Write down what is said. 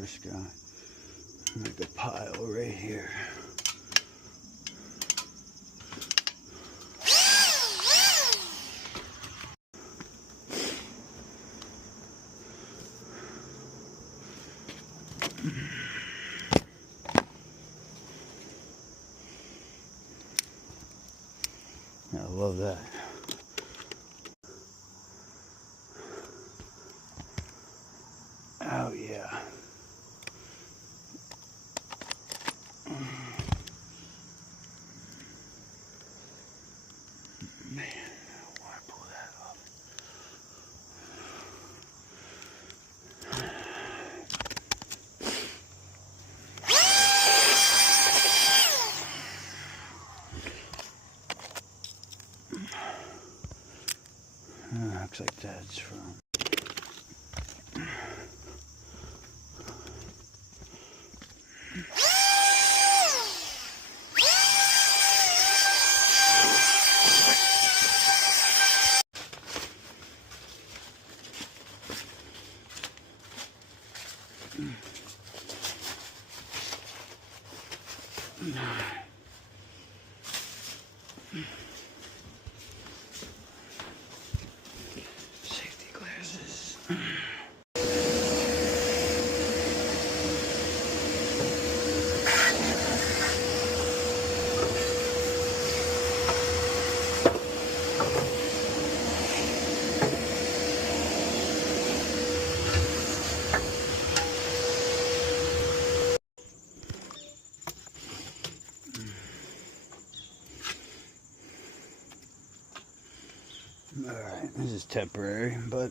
first guy. Make a pile right here. I love that. Oh yeah. Man, I want to pull that off. Looks like that's from. Safety glasses. Alright, this is temporary, but